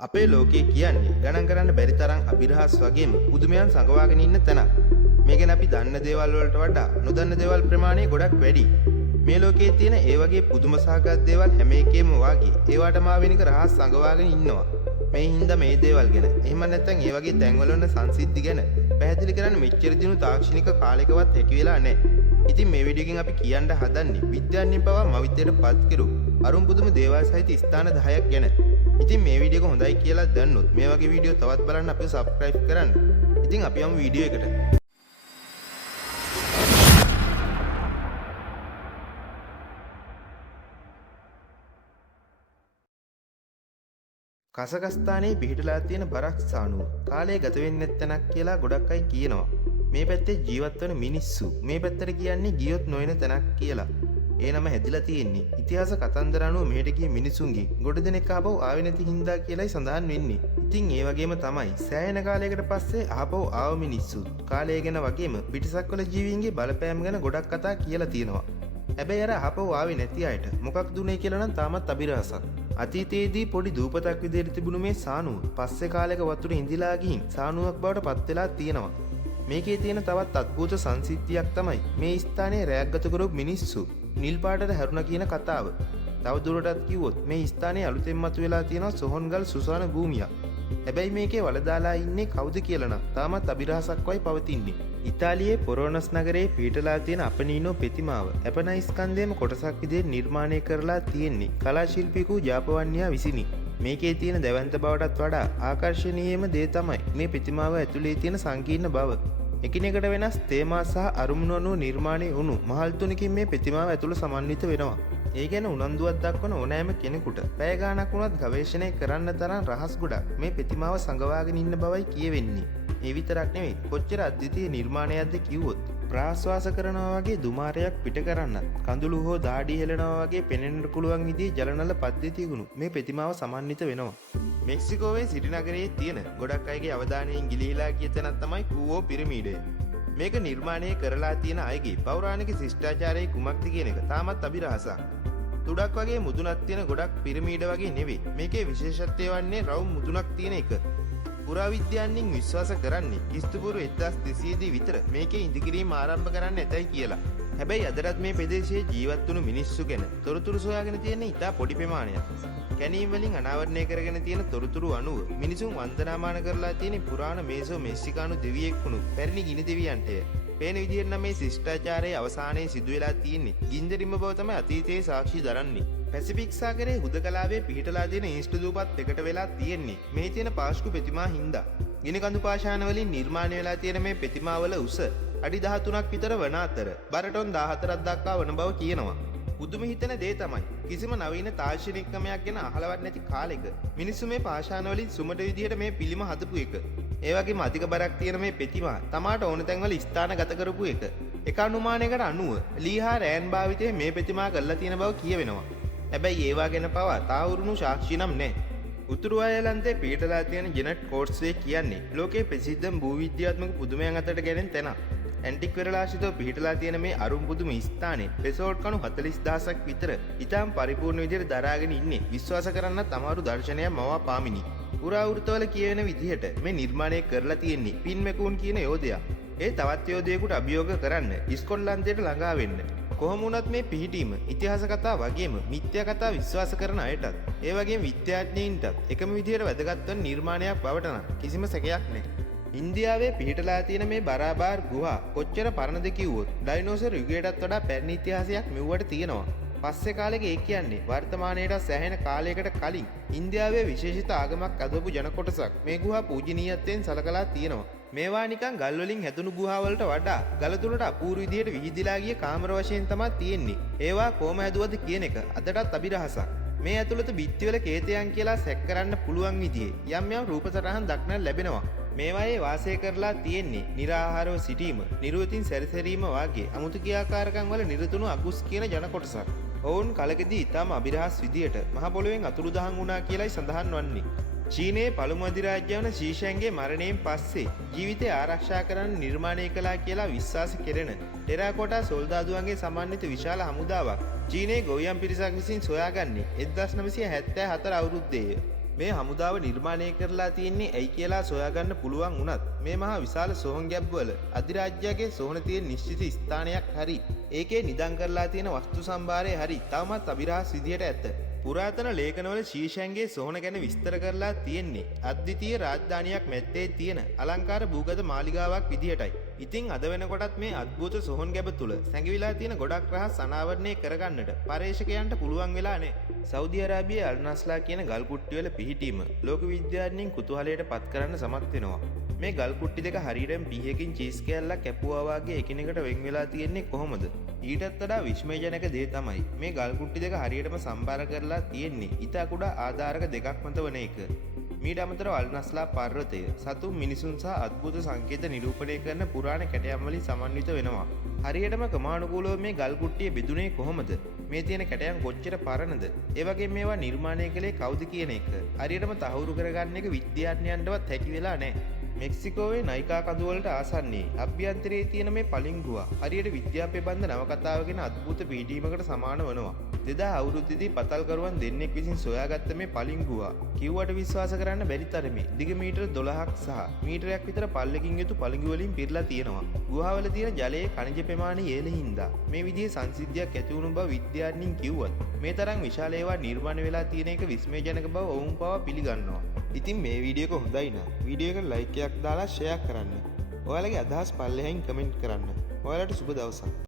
අපේ ලෝකයේ කියන්නේ ගණන් කරන්න බැරි තරම් අභිරහස් වගේම පුදුමයන් සංගවාගෙන ඉන්න තැනක්. මේ ගැන අපි දන්න දේවල් වලට වඩා නොදන්න දේවල් ප්‍රමාණය ගොඩක් වැඩි. මේ ලෝකයේ තියෙන ඒ වගේ පුදුම සහගත දේවල් හැම එකෙම වාගේ ඒවට මාවෙනික රහස් සංගවාගෙන ඉන්නවා. මේ හින්දා මේ දේවල් ගැන එහෙම නැත්නම් ඒ වගේ තැන්වල වන සංසිද්ධි ගැන පැහැදිලි කරන්න මෙච්චර දිනු තාක්ෂණික කාලයකවත් හැකි වෙලා නැහැ. ඉතින් මේ වීඩියෝ එකෙන් අපි කියන්න හදන්නේ විද්‍යාඥයන් පවා මවිතයට පත් කිරු අරුම් පුදුම දේවල් සහිත ස්ථාන 10ක් ගැන. ඉතින් මේ වීඩියෝ එක හොඳයි කියලා දැන්නොත් මේ වගේ වීඩියෝ තවත් බලන්න අපිව සබ්ස්ක්‍රයිබ් කරන්න. ඉතින් අපි යමු වීඩියෝ එකට. කසකස්ථානයේ පිහිටලා තියෙන බරක් සානුව කාලය ගත වෙන්නේ නැත්තනක් කියලා ගොඩක් අය කියනවා. මේ පැත්තේ ජීවත් වෙන මිනිස්සු මේ පැත්තට කියන්නේ ගියොත් නොයන තැනක් කියලා. ඒ නම හැදිලා තියෙන්නේ ඉතිහාස කතන්දර අනුව මෙහෙට ගිය මිනිසුන්ගේ ගොඩ දෙනෙක් ආපහු ආවේ නැති හින්දා කියලායි සඳහන් වෙන්නේ. ඉතින් ඒ වගේම තමයි සෑහෙන කාලයකට පස්සේ ආපහු ආව මිනිස්සු කාලය ගැන වගේම පිටසක්වල ජීවීන්ගේ බලපෑම් ගැන ගොඩක් කතා කියලා තියෙනවා. හැබැයි අර ආපහු ආවේ නැති අයට මොකක්ද උනේ කියලා නම් තාමත් අභිරහසක්. අතීතයේදී පොඩි දූපතක් විදිහට තිබුණු මේ සානුව පස්සේ කාලයක වතුරේ ඉඳිලා ගිහින් සානුවක් බවට පත් වෙලා තියෙනවා. මේකේ තියෙන තවත් අద్భుත සංසිද්ධියක් තමයි මේ ස්ථානයේ රැයක් ගත කරපු මිනිස්සු නිල් පාටට හැරුණා කියන කතාව. තව දුරටත් කිව්වොත් මේ ස්ථානයේ අලුතෙන් මතුවලා තියෙන සොහොන්ගල් සුසාන භූමියක්. හැබැයි මේකේ වලදාලා ඉන්නේ කවුද කියලා නම් තාමත් අභිරහසක් වයි පවතින්නේ. ඉතාලියේ පොරෝනස් නගරයේ පිහිටලා තියෙන අපනීනෝ ප්‍රතිමාව ඇපනයි ස්කන්ධයේම කොටසක් විදිහට නිර්මාණය කරලා තියෙන්නේ කලා ශිල්පිකු ජාපවන්නියා විසිනි. මේකේ තියෙන දැවැන්ත බවටත් වඩා ආකර්ශනීයම දේ තමයි මේ ප්‍රතිමාව ඇතුලේ තියෙන සංකීර්ණ බව. එකිනෙකට වෙනස් තේමා සහ අරමුණු අනුව නිර්මාණය වුණු මහල් තුනකින් මේ ප්‍රතිමාව ඇතුළ සමන්විත වෙනවා. ඒ ගැන උනන්දුවක් දක්වන ඕනෑම කෙනෙකුට පැය ගාණක් වුණත් ගවේෂණය කරන්න තරම් රහස් ගොඩක් මේ ප්‍රතිමාව සංගවාගෙන ඉන්න බවයි කියවෙන්නේ. ඒ විතරක් නෙවෙයි කොච්චර අද්විතීය නිර්මාණයක්ද කිව්වොත් ප්‍රාශ්වාස කරනවා වගේ දුමාරයක් පිට කරන්නත් කඳුළු හෝ දාඩි හෙලනවා වගේ පෙනෙන්න පුළුවන් විදිහේ ජලනල පද්ධතියකුණු මේ ප්‍රතිමාව සමන්විත වෙනවා. මෙක්සිකෝවේ සිටි නගරයේ තියෙන ගොඩක් අයගේ අවධානයෙන් ගිලිහිලා ගිය තැනක් තමයි කූවෝ පිරමීඩය. මේක නිර්මාණය කරලා තියෙන අයගේ පෞරාණික ශිෂ්ටාචාරයේ කුමක්ද කියන එක තාමත් අභිරහසක්. තුඩක් වගේ මුදුනක් තියෙන ගොඩක් පිරමීඩ වගේ නෙවෙයි. මේකේ විශේෂත්වය වන්නේ රවුම් මුදුනක් තියෙන එක. පුරාවිද්‍යාඥයින් විශ්වාස කරන්නේ ක්‍රිස්තුපූර්ව 1200 දී විතර මේකේ ඉදිකිරීම ආරම්භ කරන්න ඇතයි කියලා. හැබැයි අදටත් මේ ප්‍රදේශයේ ජීවත් වුණු මිනිස්සු ගැන තොරතුරු සොයාගෙන තියෙන ඉතා පොඩි ප්‍රමාණයක්. කැණීම් වලින් අනාවරණය කරගෙන තියෙන තොරතුරු අනුව මිනිසුන් වන්දනාමාන කරලා තියෙන පුරාණ මේසෝ මෙක්සිකානු දෙවියෙක් වුණු පැරණි ගිනි දෙවියන්ටය. පේන විදිහට නම් මේ ශිෂ්ටාචාරයේ අවසානයේ සිදු වෙලා තියෙන්නේ ගින්දරිම බව තමයි අතීතයේ සාක්ෂි දරන්නේ. පැසිෆික් සාගරයේ හුදකලාවේ පිහිටලා තියෙන ඉන්ස්ටු දූපත් එකට වෙලා තියෙන්නේ මේ තියෙන පාෂ්කු ප්‍රතිමා හින්දා. ගිනි කඳු පාෂාණ වලින් නිර්මාණය වෙලා තියෙන මේ ප්‍රතිමාවල උස අඩි 13ක් විතර වන අතර බර ටොන් 14ක් දක්වා වන බව කියනවා. පුදුම හිතෙන දේ තමයි කිසිම නවීන තාක්ෂණික ක්‍රමයක් ගැන අහලවත් නැති කාලෙක මිනිස්සු මේ පාෂාණ වලින් සුමට විදිහට මේ පිළිම හදපු එක. ඒ වගේම අධික බරක් තියෙන මේ ප්‍රතිමා තමාට ඕන තැන්වල ස්ථානගත කරපු එක. එක අනුමානයකට අනුව ලීහා රෑන් භාවිතයේ මේ ප්‍රතිමා කරලා තියෙන බව කියවෙනවා. හැබැයි ඒවා ගැන පවා තාවුරුණු සාක්ෂි නම් නැහැ. උතුරු අයර්ලන්තයේ පිහිටලා තියෙන ජෙනට් කෝට්ස්වේ කියන්නේ ලෝකයේ ප්‍රසිද්ධම භූවිද්‍යාත්මක පුදුමයන් අතරට ගැනෙන තැනක්. ඇන්ටික් වෙරළාශිතව පිහිටලා තියෙන මේ අරුම් පුදුම ස්ථානයේ රෙසෝට් කණු 40000ක් විතර ඉතාම පරිපූර්ණ විදිහට දරාගෙන ඉන්නේ විශ්වාස කරන්නත් අමාරු දර්ශනයක් මවා පාමිනි. පුරාවෘත්තවල කියවෙන විදිහට මේ නිර්මාණය කරලා තියෙන්නේ පින්මෙකුන් කියන යෝධයා. ඒ තවත් යෝධයෙකුට අභියෝග කරන්න ස්කොට්ලන්තයට ළඟා වෙන්න. කොහොම වුණත් මේ පිහිටීම ඉතිහාස කතා වගේම මිත්‍යා කතා විශ්වාස කරන අයටත් ඒ වගේම විද්‍යාඥයින්ටත් එකම විදිහට වැදගත් වන නිර්මාණයක් බවට නම් කිසිම සැකයක් නැහැ. ඉන්දියාවේ පිහිටලා තියෙන මේ බරාබාර් ගුහා කොච්චර පරණද කිව්වොත් ඩයිනෝසර් යුගයටත් වඩා පැරණි ඉතිහාසයක් මෙව්වට තියෙනවා. පස්සේ කාලෙක ඒ කියන්නේ වර්තමානයට සෑහෙන කාලයකට කලින් ඉන්දියාවේ විශේෂිත ආගමක් අදවපු ජන කොටසක් මේ ගුහා පූජනීයත්වයෙන් සලකලා තියෙනවා. මේවා නිකන් ගල් වලින් හැදුණු ගුහා වලට වඩා ගල තුලට අපූර්ව විදිහට විහිදිලා ගිය කාමර වශයෙන් තමයි තියෙන්නේ. ඒවා කොහොම හැදුවද කියන එක අදටත් අභිරහසක්. මේ ඇතුළත බිත්තිවල කේතයන් කියලා සැක කරන්න පුළුවන් විදිහේ යම් යම් රූපසටහන් දක්නට ලැබෙනවා. මේවායේ වාසය කරලා තියෙන්නේ निराහාරව සිටීම, නිරුවතින් සැරිසැරීම වාගේ අමුතු ක්‍රියාකාරකම් වල නිරතුණු අගුස් කියන ජන කොටසක්. ඔවුන් කලකදී ඊටම අභිරහස් විදියට මහ පොළොවෙන් අතුරුදහන් වුණා කියලායි සඳහන් වන්නේ. චීනයේ පළමු අධිරාජ්‍ය වන ෂීෂැන්ගේ මරණයෙන් පස්සේ ජීවිතය ආරක්ෂා කරන්න නිර්මාණය කළා කියලා විශ්වාස කෙරෙන ටෙරාකෝටා සොල්දාදුවන්ගේ සමන්විත විශාල හමුදාවක් චීනයේ ගොවියන් පිරිසක් විසින් සොයාගන්නේ 1974 අවුරුද්දේය. මේ හමුදාව නිර්මාණය කරලා තියෙන්නේ ඇයි කියලා සොයාගන්න පුළුවන් වුණත් මේ මහා විශාල සෝහන් ගැබ්වල අධිරාජ්‍යයේ සෝහන තියෙන නිශ්චිත ස්ථානයක් හරි ඒකේ නිදන් කරලා තියෙන වස්තු සම්භාරය හරි තවමත් අභිරහස් විදියට ඇත. පුරාතන ලේඛනවල ශීර්ෂයන්ගේ සෝහන ගැන විස්තර කරලා තියෙන්නේ අද්විතීය රාජධානියක් මැත්තේ තියෙන අලංකාර භූගත මාලිගාවක් විදියටයි. ඉතින් අද වෙනකොටත් මේ අద్భుත සෝහන් ගැබ තුල සැඟවිලා තියෙන ගොඩක් රහස් අනාවරණය කරගන්නට පර්යේෂකයන්ට පුළුවන් වෙලා නැහැ. සෞදි අරාබියේ අල් නස්ලා කියන ගල් කුට්ටි වල පිහිටීම ලෝක විද්‍යාඥයින් කුතුහලයට පත් කරන්න සමත් වෙනවා. මේ ගල් කුට්ටි දෙක හරියටම පීහකින් චීස් කෑල්ලක් කැපුවා වගේ එකිනෙකට වෙන් වෙලා තියෙන්නේ කොහොමද? ඊටත් වඩා විස්මයජනක දේ තමයි මේ ගල් කුට්ටි දෙක හරියටම සම්බාර කරලා තියෙන්නේ ඉතා කුඩා ආධාරක දෙකක් මත වන එක. මීට අමතරව අල් නස්ලා පර්වතය සතුන් මිනිසුන් සහ අద్భుත සංකේත නිරූපණය කරන පුරාණ කැටයම් වලින් සමන්විත වෙනවා. හරියටම ක්‍රමානුකූලව මේ ගල් කුට්ටිය බෙදුනේ කොහොමද? මේ තියෙන කැටයම් කොච්චර පරණද? ඒ වගේම මේවා නිර්මාණය කළේ කවුද කියන එක හරියටම තහවුරු කරගන්න එක විද්‍යාඥයන්ටවත් හැකි වෙලා නැහැ. මෙක්සිකෝවේ නයිකා කඳුවලට ආසන්නයේ අභ්‍යන්තරයේ තියෙන මේ පලිංගුව හරියට විද්‍යාප්‍රබන්ධ නවකතාවගෙන අద్భుත පීඩීමකට සමාන වෙනවා. 2000 අවුරුද්දේදී පතල්කරුවන් දෙන්නෙක් විසින් සොයාගත්ත මේ පලිංගුව කිව්වට විශ්වාස කරන්න බැරි තරමේ දිග මීටර 12ක් සහ මීටරයක් විතර පල්ලකින් යුතු පලිංගු වලින් පිරලා තියෙනවා. ගුහාවල තියෙන ජලයේ khනිජ ප්‍රමාණය ඉහළ හින්දා මේ විදිහේ සංසිද්ධියක් ඇති වුණු බව විද්‍යාඥයින් කිව්වත් මේ තරම් විශාල ඒවා නිර්මාණය වෙලා තියෙන එක විස්මයජනක බව ඔවුන් පවා පිළිගන්නවා. ඉතින් මේ වීඩියෝ එක හොඳයි නම් වීඩියෝ එකට ලයික් එකක් දාලා ෂෙයා කරන්න. ඔයාලගේ අදහස් පල්ලෙහායින් කමෙන්ට් කරන්න. ඔයාලට සුබ දවසක්.